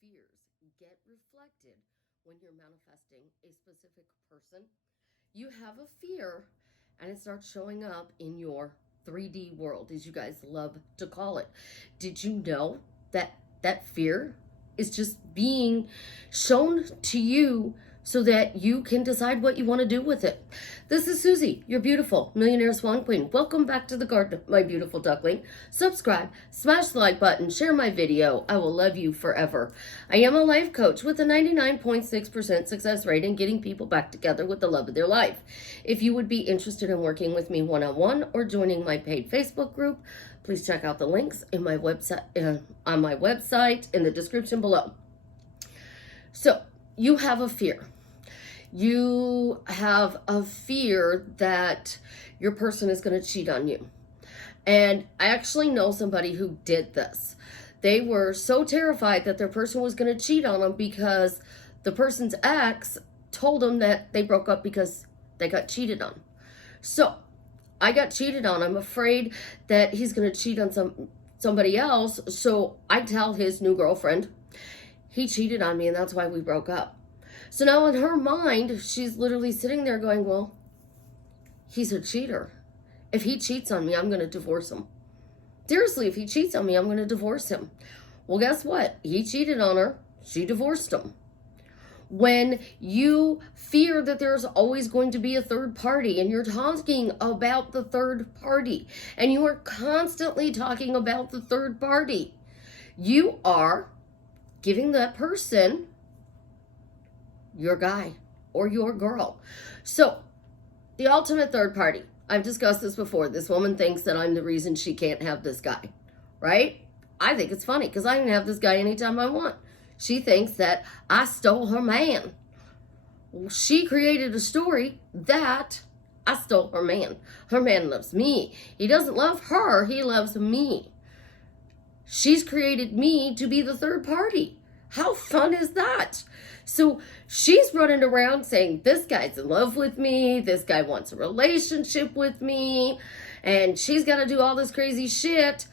fears get reflected when you're manifesting a specific person. You have a fear and it starts showing up in your 3D world, as you guys love to call it. Did you know that that fear is just being shown to you so that you can decide what you want to do with it? This is Susie, your beautiful millionaire swan queen. Welcome back to the garden, my beautiful duckling. Subscribe, smash the like button, share my video. I will love you forever. I am a life coach with a 99.6% success rate in getting people back together with the love of their life. If you would be interested in working with me one-on-one or joining my paid Facebook group, please check out the links in my website on my website in the description below. So you have a fear. You have a fear that your person is going to cheat on you. And I actually know somebody who did this. They were so terrified that their person was going to cheat on them because the person's ex told them that they broke up because they got cheated on. So I got cheated on. I'm afraid that he's going to cheat on somebody else. So I tell his new girlfriend, he cheated on me and that's why we broke up. So now in her mind, she's literally sitting there going, well, he's a cheater. If he cheats on me, I'm going to divorce him. Seriously, if he cheats on me, I'm going to divorce him. Well, guess what? He cheated on her. She divorced him. When you fear that there's always going to be a third party and you're talking about the third party and you are constantly talking about the third party, you are giving that person your guy or your girl. So the ultimate third party, I've discussed this before. This woman thinks that I'm the reason she can't have this guy, right? I think it's funny because I can have this guy anytime I want. She thinks that I stole her man. She created a story that I stole her man. Her man loves me. He doesn't love her. He loves me. She's created me to be the third party. How fun is that? So she's running around saying, this guy's in love with me. This guy wants a relationship with me. And she's got to do all this crazy shit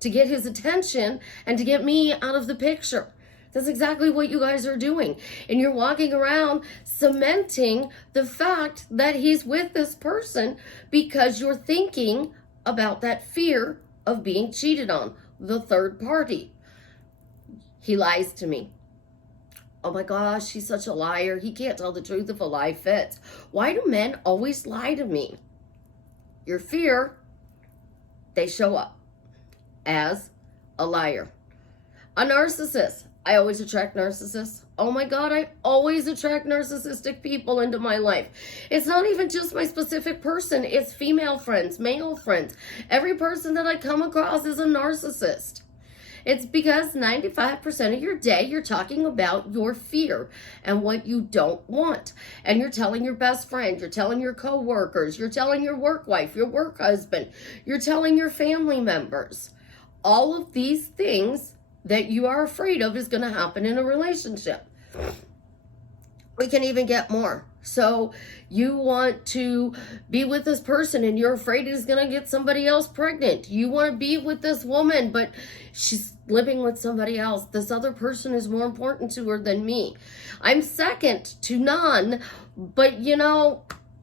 to get his attention and to get me out of the picture. That's exactly what you guys are doing. And you're walking around cementing the fact that he's with this person because you're thinking about that fear of being cheated on, the third party. He lies to me. Oh my gosh, he's such a liar. He can't tell the truth if a lie fits. Why do men always lie to me? Your fear, they show up as a liar. A narcissist. I always attract narcissists. Oh my God, I always attract narcissistic people into my life. It's not even just my specific person. It's female friends, male friends. Every person that I come across is a narcissist. It's because 95% of your day, you're talking about your fear and what you don't want. And you're telling your best friend, you're telling your coworkers, you're telling your work wife, your work husband, you're telling your family members. All of these things that you are afraid of is going to happen in a relationship. We can even get more. So you want to be with this person and you're afraid he's going to get somebody else pregnant. You want to be with this woman, but she's living with somebody else. This other person is more important to her than me. I'm second to none, but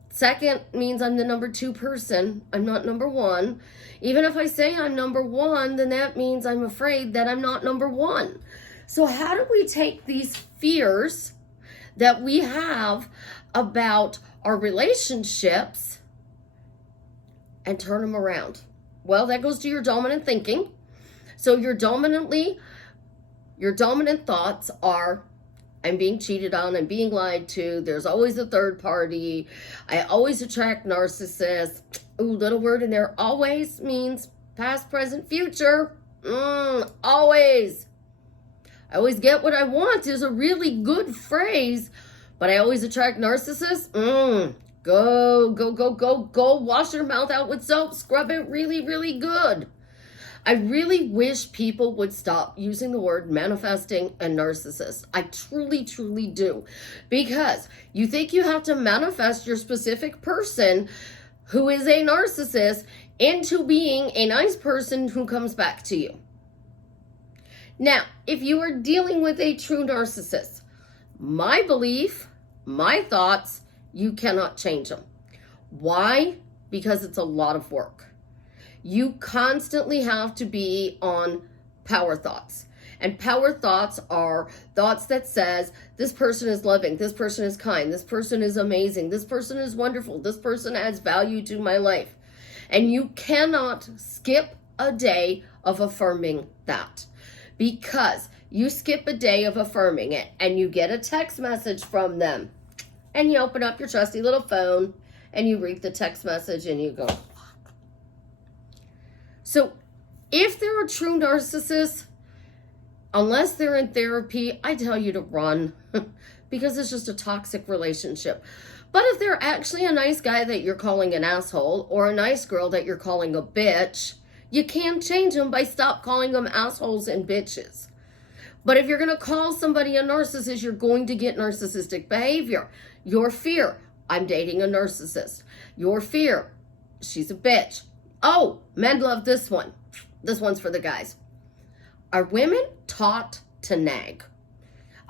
second means I'm the number 2 person. I'm not number 1. Even if I say I'm number 1, then that means I'm afraid that I'm not number 1. So how do we take these fears that we have about our relationships and turn them around? Well, that goes to your dominant thinking. So your dominant thoughts are, I'm being cheated on, I'm being lied to, there's always a third party, I always attract narcissists. Ooh, little word in there, always means past, present, future. Always. I always get what I want is a really good phrase, but I always attract narcissists. Go wash your mouth out with soap, scrub it really, really good. I really wish people would stop using the word manifesting and narcissist. I truly, truly do. Because you think you have to manifest your specific person who is a narcissist into being a nice person who comes back to you. Now, if you are dealing with a true narcissist, my belief, my thoughts, you cannot change them. Why? Because it's a lot of work. You constantly have to be on power thoughts. And power thoughts are thoughts that says, this person is loving, this person is kind, this person is amazing, this person is wonderful, this person adds value to my life. And you cannot skip a day of affirming that. Because you skip a day of affirming it and you get a text message from them and you open up your trusty little phone and you read the text message and you go, fuck. So if they're a true narcissist, unless they're in therapy, I tell you to run because it's just a toxic relationship. But if they're actually a nice guy that you're calling an asshole or a nice girl that you're calling a bitch, you can change them by stop calling them assholes and bitches. But if you're going to call somebody a narcissist, you're going to get narcissistic behavior. Your fear, I'm dating a narcissist. Your fear, she's a bitch. Oh, men love this one. This one's for the guys. Are women taught to nag?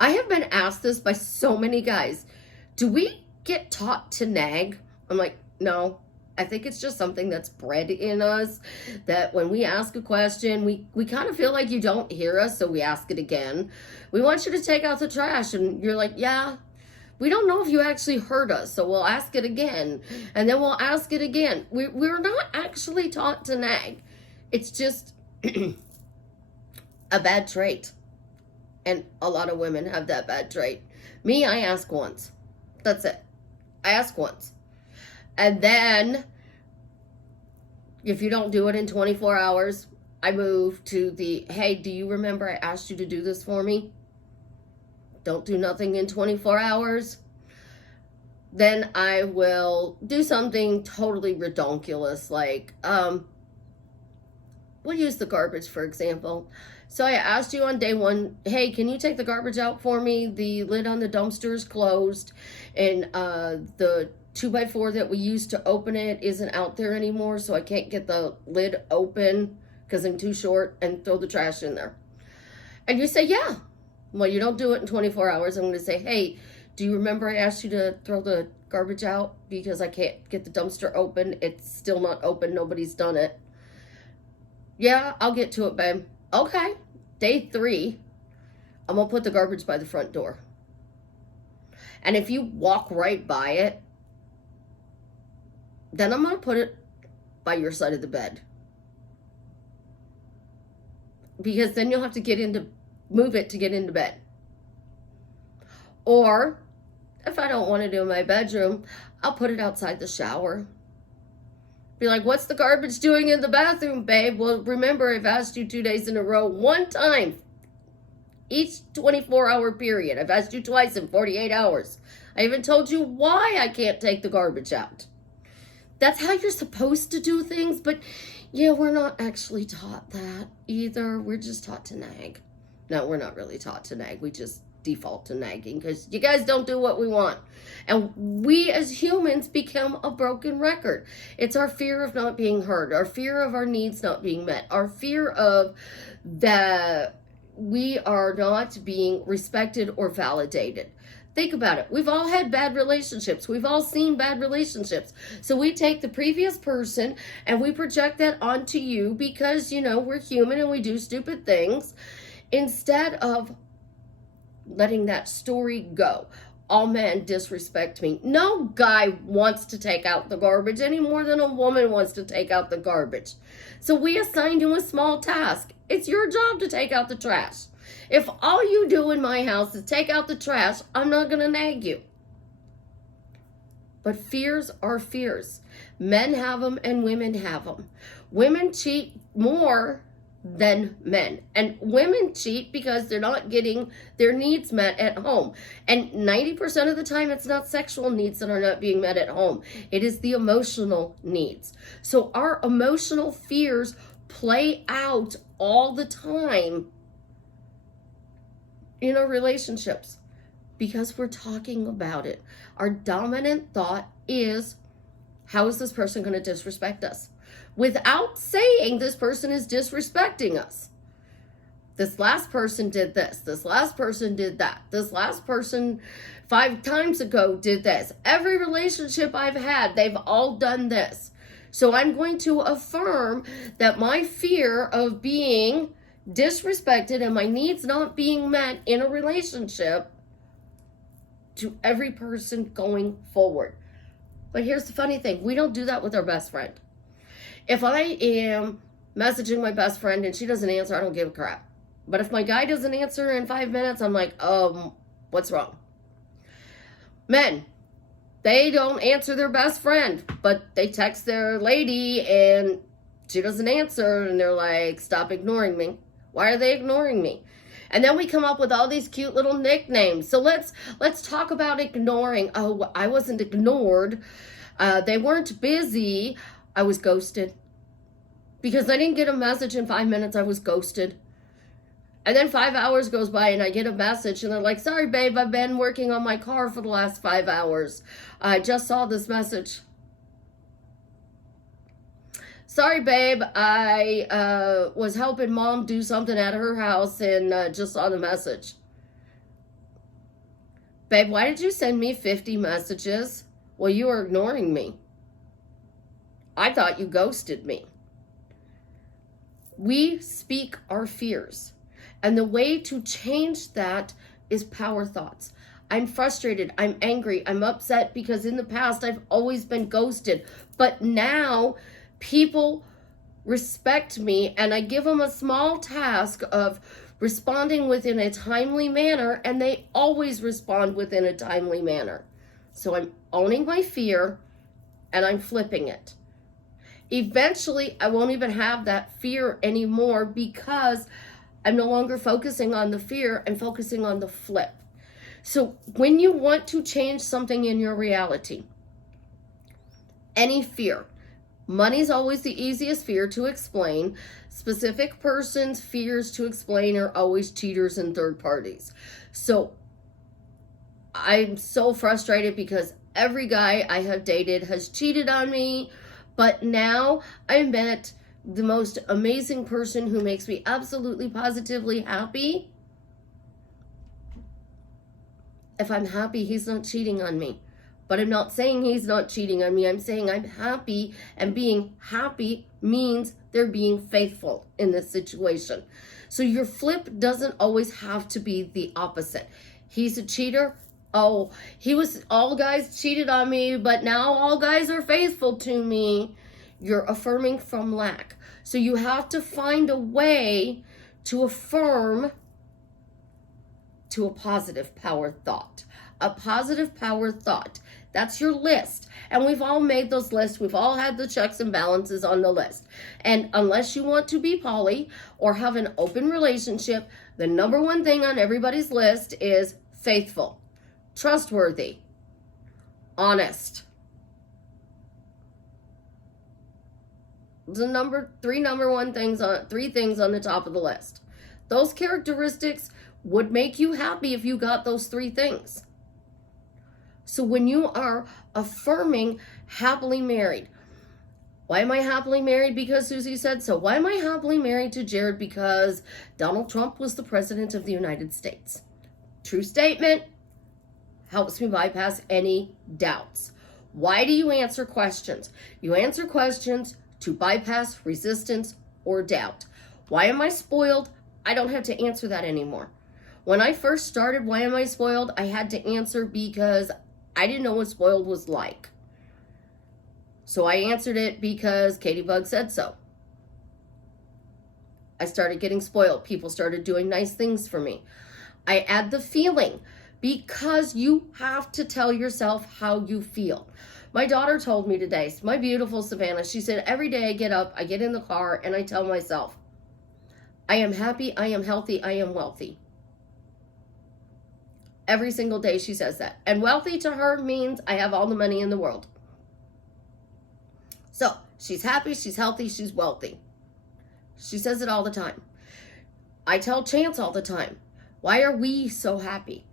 I have been asked this by so many guys. Do we get taught to nag? I'm like, no. I think it's just something that's bred in us, that when we ask a question, we kind of feel like you don't hear us, so we ask it again. We want you to take out the trash, and you're like, yeah, we don't know if you actually heard us, so we'll ask it again, and then we'll ask it again. We're not actually taught to nag. It's just a bad trait, and a lot of women have that bad trait. Me, I ask once. That's it. I ask once. And then, if you don't do it in 24 hours, I move to the, hey, do you remember I asked you to do this for me? Don't do nothing in 24 hours. Then I will do something totally redonkulous, like, we'll use the garbage, for example. So I asked you on day one, hey, can you take the garbage out for me? The lid on the dumpster is closed, and the 2x4 that we used to open it isn't out there anymore, so I can't get the lid open because I'm too short, and throw the trash in there. And you say, yeah. Well, you don't do it in 24 hours. I'm going to say, hey, do you remember I asked you to throw the garbage out because I can't get the dumpster open? It's still not open. Nobody's done it. Yeah, I'll get to it, babe. Okay. Day 3, I'm going to put the garbage by the front door. And if you walk right by it, then I'm going to put it by your side of the bed. Because then you'll have to move it to get into bed. Or, if I don't want to do it in my bedroom, I'll put it outside the shower. Be like, what's the garbage doing in the bathroom, babe? Well, remember, I've asked you 2 days in a row, one time, each 24-hour period. I've asked you twice in 48 hours. I even told you why I can't take the garbage out. That's how you're supposed to do things, but yeah, we're not actually taught that either. We're just taught to nag. No, we're not really taught to nag. We just default to nagging because you guys don't do what we want. And we as humans become a broken record. It's our fear of not being heard, our fear of our needs not being met, our fear of that we are not being respected or validated. Think about it. We've all had bad relationships. We've all seen bad relationships. So we take the previous person and we project that onto you because, you know, we're human and we do stupid things, instead of letting that story go. All men disrespect me. No guy wants to take out the garbage any more than a woman wants to take out the garbage. So we assign you a small task. It's your job to take out the trash. If all you do in my house is take out the trash, I'm not going to nag you. But fears are fears. Men have them and women have them. Women cheat more than men. And women cheat because they're not getting their needs met at home. And 90% of the time, it's not sexual needs that are not being met at home. It is the emotional needs. So our emotional fears play out all the time in our relationships because we're talking about it. Our dominant thought is, how is this person going to disrespect us? Without saying this person is disrespecting us. This last person did this. This last person did that. This last person 5 times ago did this. Every relationship I've had, they've all done this. So I'm going to affirm that my fear of being disrespected and my needs not being met in a relationship to every person going forward. But here's the funny thing. We don't do that with our best friend. If I am messaging my best friend and she doesn't answer, I don't give a crap. But if my guy doesn't answer in 5 minutes, I'm like, what's wrong? Men, they don't answer their best friend, but they text their lady and she doesn't answer and they're like, stop ignoring me. Why are they ignoring me? And then we come up with all these cute little nicknames. So let's talk about ignoring. Oh, I wasn't ignored. They weren't busy. I was ghosted. Because I didn't get a message in 5 minutes, I was ghosted. And then 5 hours goes by and I get a message and they're like, sorry, babe, I've been working on my car for the last 5 hours. I just saw this message. Sorry, babe, I was helping mom do something at her house and just saw the message. Babe, why did you send me 50 messages? Well, you were ignoring me. I thought you ghosted me. We speak our fears. And the way to change that is power thoughts. I'm frustrated. I'm angry. I'm upset because in the past I've always been ghosted. But now people respect me and I give them a small task of responding within a timely manner, and they always respond within a timely manner. So I'm owning my fear and I'm flipping it. Eventually, I won't even have that fear anymore because I'm no longer focusing on the fear, I'm focusing on the flip. So when you want to change something in your reality, any fear, money's always the easiest fear to explain. Specific persons' fears to explain are always cheaters and third parties. So I'm so frustrated because every guy I have dated has cheated on me, but now I met the most amazing person who makes me absolutely positively happy. If I'm happy, he's not cheating on me. But I'm not saying he's not cheating on me. I'm saying I'm happy, and being happy means they're being faithful in this situation. So your flip doesn't always have to be the opposite. He's a cheater. Oh, all guys cheated on me, but now all guys are faithful to me. You're affirming from lack. So you have to find a way to affirm to a positive power thought. A positive power thought. That's your list. And we've all made those lists. We've all had the checks and balances on the list. And unless you want to be poly or have an open relationship, the number one thing on everybody's list is faithful, trustworthy, honest. The three things on the top of the list. Those characteristics would make you happy if you got those 3 things. So when you are affirming happily married, why am I happily married? Because Susie said so. Why am I happily married to Jared? Because Donald Trump was the president of the United States. True statement. Helps me bypass any doubts. Why do you answer questions? You answer questions to bypass resistance or doubt. Why am I spoiled? I don't have to answer that anymore. When I first started, why am I spoiled? I had to answer because I didn't know what spoiled was like. So I answered it because Katie Bug said so. I started getting spoiled. People started doing nice things for me. I add the feeling because you have to tell yourself how you feel. My daughter told me today, my beautiful Savannah, she said, every day I get up, I get in the car, and I tell myself, I am happy, I am healthy, I am wealthy. Every single day she says that. And wealthy to her means I have all the money in the world. So she's happy, she's healthy, she's wealthy. She says it all the time. I tell Chance all the time, why are we so happy?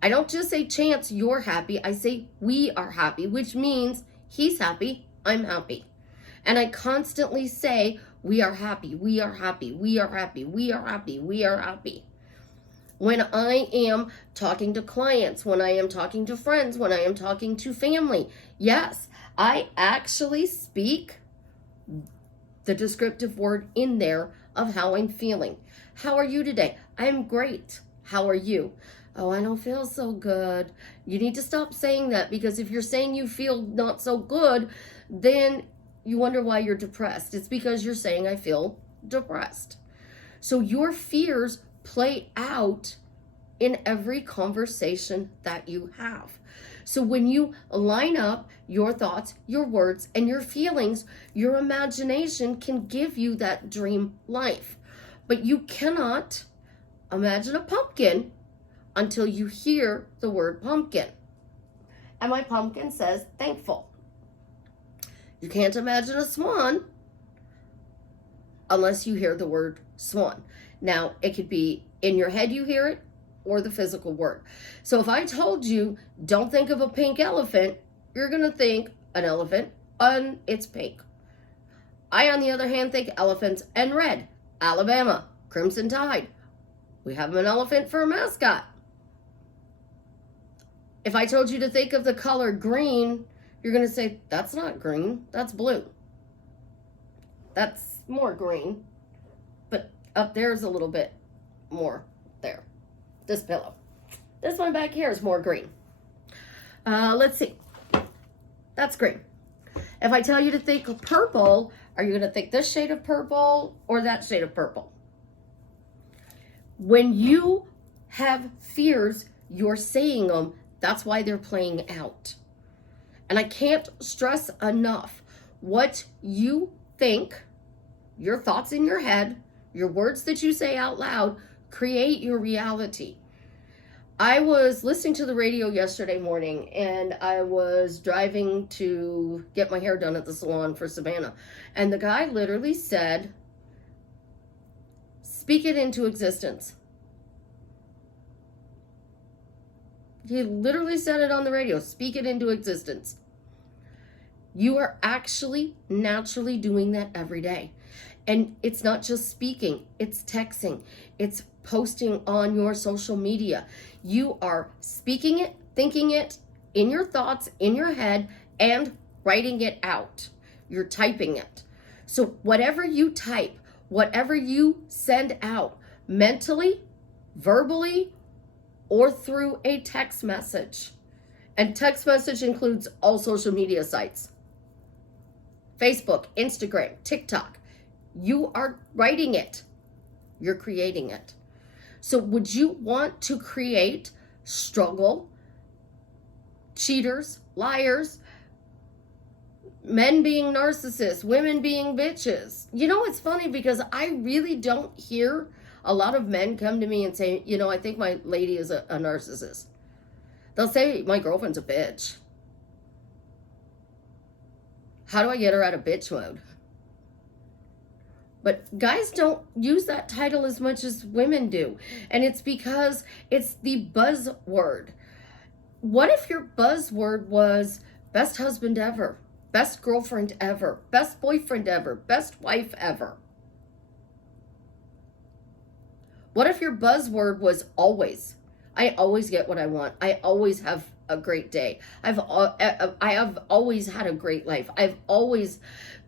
I don't just say, Chance, you're happy. I say, we are happy, which means he's happy, I'm happy. And I constantly say, We are happy. We are happy. We are happy. We are happy. We are happy. When I am talking to clients, when I am talking to friends, when I am talking to family, yes, I actually speak the descriptive word in there of how I'm feeling. How are you today? I'm great. How are you? Oh, I don't feel so good. You need to stop saying that, because if you're saying you feel not so good, then you wonder why you're depressed. It's because you're saying I feel depressed. So your fears play out in every conversation that you have. So when you line up your thoughts, your words, and your feelings, your imagination can give you that dream life. But you cannot imagine a pumpkin until you hear the word pumpkin. And my pumpkin says thankful. You can't imagine a swan unless you hear the word swan. Now, it could be in your head you hear it, or the physical word. So if I told you, don't think of a pink elephant, you're going to think an elephant and it's pink. I, on the other hand, think elephants and red. Alabama, Crimson Tide. We have an elephant for a mascot. If I told you to think of the color green, you're going to say, that's not green, that's blue. That's more green, but up there's a little bit more there. This pillow. This one back here is more green. Let's see. That's green. If I tell you to think of purple, are you going to think this shade of purple or that shade of purple? When you have fears, you're saying them. That's why they're playing out. And I can't stress enough, what you think, your thoughts in your head, your words that you say out loud, create your reality. I was listening to the radio yesterday morning, and I was driving to get my hair done at the salon for Savannah. And the guy literally said, speak it into existence. He literally said it on the radio, speak it into existence. You are actually naturally doing that every day. And it's not just speaking, it's texting, it's posting on your social media. You are speaking it, thinking it in your thoughts, in your head, and writing it out. You're typing it. So whatever you type, whatever you send out, mentally, verbally, or through a text message. And text message includes all social media sites. Facebook, Instagram, TikTok. You are writing it. You're creating it. So would you want to create struggle, cheaters, liars, men being narcissists, women being bitches? You know, it's funny because I really don't hear a lot of men come to me and say, you know, I think my lady is a narcissist. They'll say, my girlfriend's a bitch. How do I get her out of bitch mode? But guys don't use that title as much as women do. And it's because it's the buzzword. What if your buzzword was best husband ever, best girlfriend ever, best boyfriend ever, best wife ever? What if your buzzword was always? I always get what I want. I always have a great day. I have always had a great life. I've always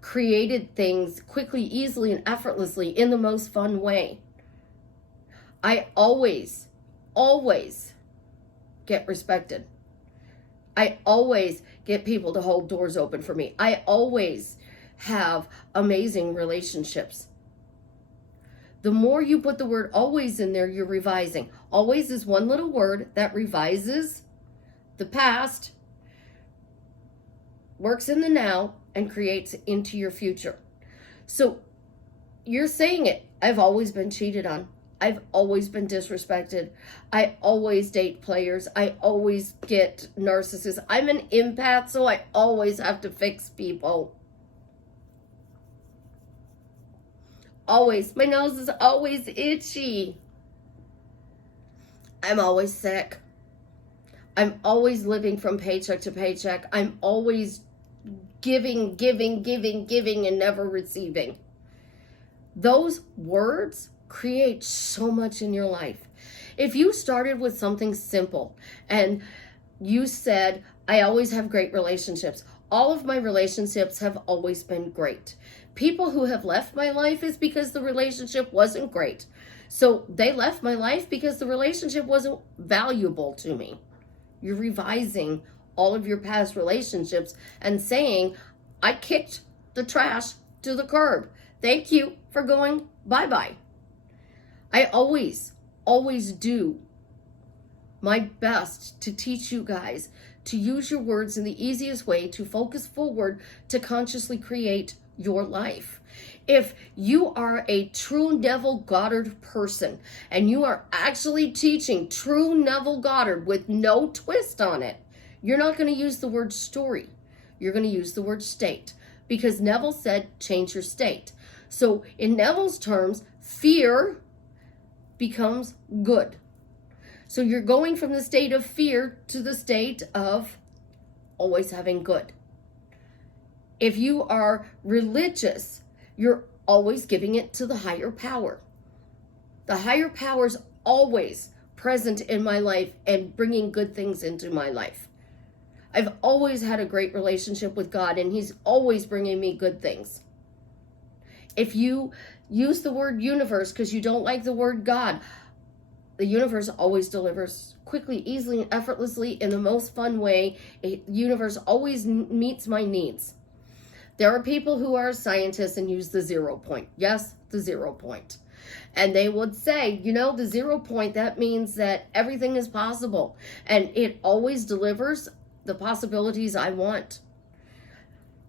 created things quickly, easily, and effortlessly in the most fun way. I always get respected. I always get people to hold doors open for me. I always have amazing relationships. The more you put the word always in there, you're revising. Always is one little word that revises the past, works in the now, and creates into your future. So you're saying it. I've always been cheated on. I've always been disrespected. I always date players. I always get narcissists. I'm an empath, so I always have to fix people. Always. My nose is always itchy. I'm always sick. I'm always living from paycheck to paycheck. I'm always giving, and never receiving. those words create so much in your life. If you started with something simple and you said, I always have great relationships. All of my relationships have always been great. People who have left my life is because the relationship wasn't great. So they left my life because the relationship wasn't valuable to me. You're revising all of your past relationships and saying, I kicked the trash to the curb. Thank you for going bye-bye. I always do my best to teach you guys to use your words in the easiest way to focus forward to consciously create your life. If you are a true Neville Goddard person and you are actually teaching true Neville Goddard with no twist on it, you're not going to use the word story. You're going to use the word state, because Neville said change your state. So in Neville's terms, fear becomes good. So you're going from the state of fear to the state of always having good. If you are religious, you're always giving it to the higher power. The higher power is always present in my life and bringing good things into my life. I've always had a great relationship with God, and he's always bringing me good things. If you use the word universe because you don't like the word God, the universe always delivers quickly, easily, and effortlessly in the most fun way. The universe always meets my needs. There are people who are scientists and use the 0 point. Yes, the 0 point. And they would say, the 0 point, that means that everything is possible. And it always delivers the possibilities I want.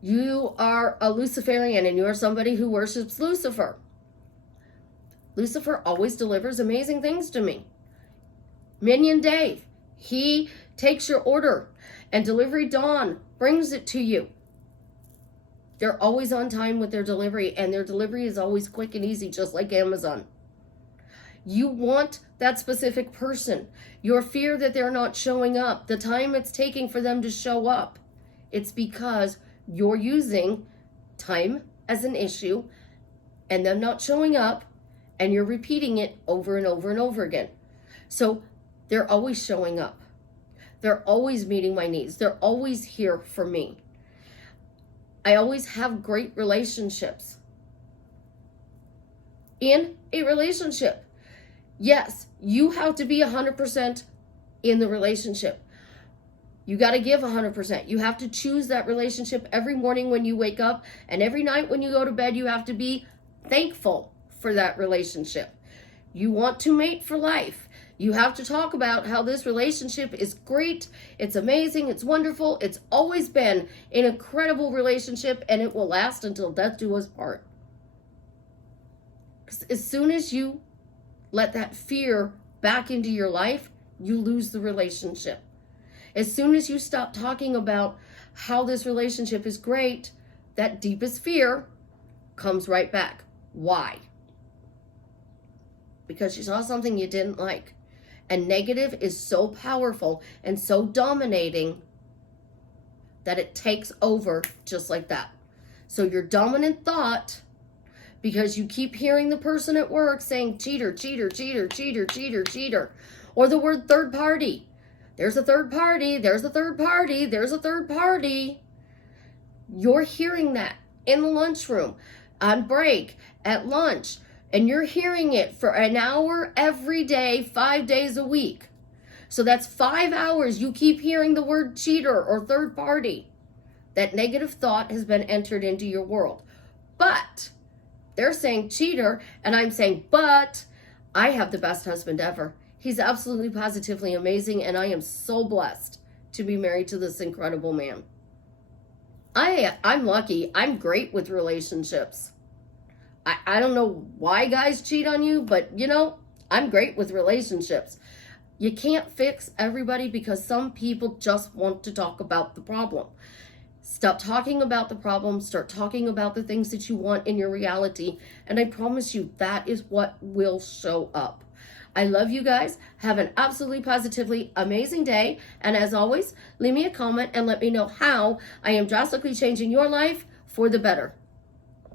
You are a Luciferian and you are somebody who worships Lucifer. Lucifer always delivers amazing things to me. Minion Dave, he takes your order, and Delivery Dawn brings it to you. They're always on time with their delivery, and their delivery is always quick and easy, just like Amazon. You want that specific person. Your fear that they're not showing up, the time it's taking for them to show up, it's because you're using time as an issue and them not showing up, and you're repeating it over and over and over again. So they're always showing up. They're always meeting my needs. They're always here for me. I always have great relationships. In a relationship, yes, you have to be 100% in the relationship. You got to give 100%. You have to choose that relationship every morning when you wake up, and every night when you go to bed, you have to be thankful for that relationship. You want to mate for life. You have to talk about how this relationship is great, it's amazing, it's wonderful, it's always been an incredible relationship, and it will last until death do us part. Because as soon as you let that fear back into your life, you lose the relationship. As soon as you stop talking about how this relationship is great, that deepest fear comes right back. Why? Because you saw something you didn't like. And negative is so powerful and so dominating that it takes over just like that. So your dominant thought, because you keep hearing the person at work saying cheater, cheater, cheater, cheater, cheater, cheater, or the word third party. There's a third party, there's a third party, there's a third party. You're hearing that in the lunchroom, on break, at lunch. And you're hearing it for an hour every day, 5 days a week. So that's 5 hours you keep hearing the word cheater or third party. That negative thought has been entered into your world. But they're saying cheater, and I'm saying, but I have the best husband ever. He's absolutely positively amazing, and I am so blessed to be married to this incredible man. I'm lucky. I'm great with relationships. I don't know why guys cheat on you, but I'm great with relationships. You can't fix everybody because some people just want to talk about the problem. Stop talking about the problem. Start talking about the things that you want in your reality. And I promise you, that is what will show up. I love you guys. Have an absolutely positively amazing day. And as always, leave me a comment and let me know how I am drastically changing your life for the better.